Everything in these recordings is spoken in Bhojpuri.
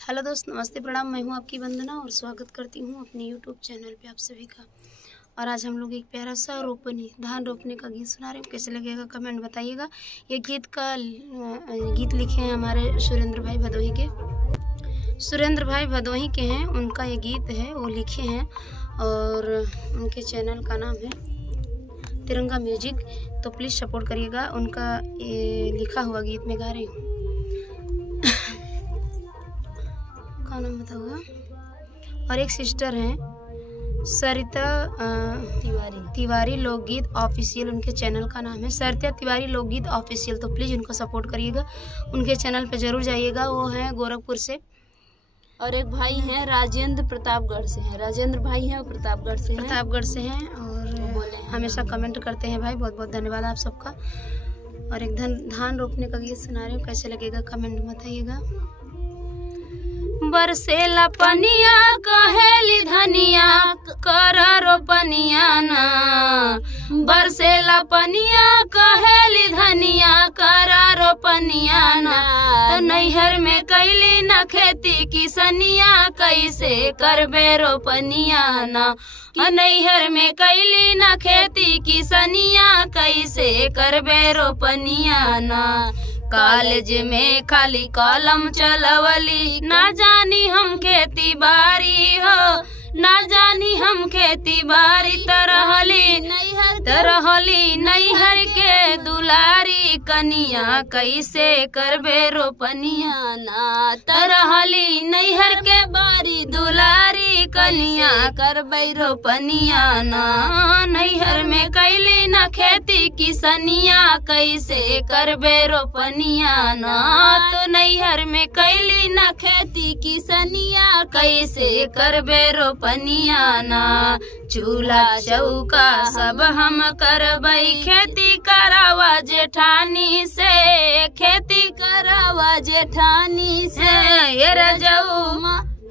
हेलो दोस्त, नमस्ते, प्रणाम। मैं हूं आपकी वंदना और स्वागत करती हूं अपने यूट्यूब चैनल पे आप सभी का। और आज हम लोग एक प्यारा सा धान रोपने का गीत सुना रहे हैं। कैसे लगेगा कमेंट बताइएगा। ये गीत लिखे हैं हमारे सुरेंद्र भाई भदोही के हैं। उनका ये गीत है, वो लिखे हैं और उनके चैनल का नाम है तिरंगा म्यूजिक। तो प्लीज़ सपोर्ट करिएगा। उनका ये लिखा हुआ गीत में गा रही हूँ। का नाम बताऊँगा। और एक सिस्टर हैं सरिता तिवारी लोकगीत ऑफिशियल, उनके चैनल का नाम है सरिता तिवारी लोकगीत ऑफिशियल। तो प्लीज़ उनको सपोर्ट करिएगा, उनके चैनल पे ज़रूर जाइएगा। वो हैं गोरखपुर से। और एक भाई हैं राजेंद्र प्रतापगढ़ से हैं। राजेंद्र भाई हैं, प्रतापगढ़ से हैं और हमेशा कमेंट करते हैं भाई। बहुत बहुत धन्यवाद आप सबका। और एक धान रोपने का गीत सुना रही हूँ। कैसे लगेगा कमेंट बताइएगा। बरसेला पनिया कहेली धनिया करा रोपनिया ना। बरसेला पनिया कहेली धनिया करा रोपनिया ना। तो नैहर में कैली न खेती किसनिया कैसे करबे रोपनिया ना। नैहर में कैली न खेती किसनिया कैसे करबे रोपनिया ना। कॉलेज में खाली कलम चलवली, ना जानी हम खेती बारी हो, ना जानी हम खेती बारी। तरहली नैहर के दुलारी कनिया कैसे करबे रोपनिया ना। तरहली नैहर के बारी दुलारी कनिया करबे रोपनिया ना। नैहर में कैली न खेती किसनिया कैसे करबे रोपनिया ना। तो नैहर में कैली न खेती किसनिया कैसे करबे रोपनिया ना। चूल्हा चौका सब हम करबई, खेती करावा जेठानी से, खेती करावा जेठानी से।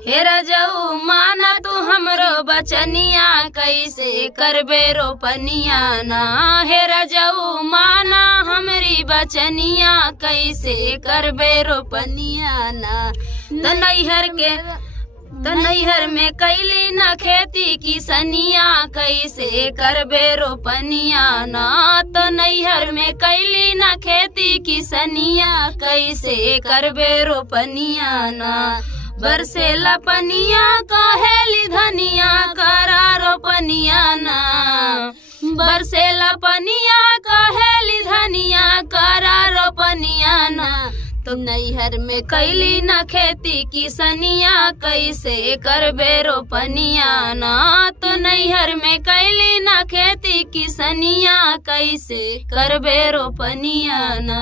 हे रजऊ माना तू हमरो बचनिया कैसे करबे रोपनिया ना। हे रजऊ माना हमरी बचनिया कैसे करबे रोपनिया ना। तो नैहर में कैली न खेती किसनिया कैसे करबे रोपनिया ना। तो नैहर में कैली न खेती किसनिया कैसे करबे रोपनिया ना। बरसेला पनिया कहेली धनिया करा रोपनिया ना। बरसेला पनिया कहेली धनिया करा रोपनिया ना। तो नैहर में कैली न खेती किसनिया कैसे करबे रोपनिया ना। तो नैहर में कैली न खेती किसनिया कैसे करबे रोपनिया ना।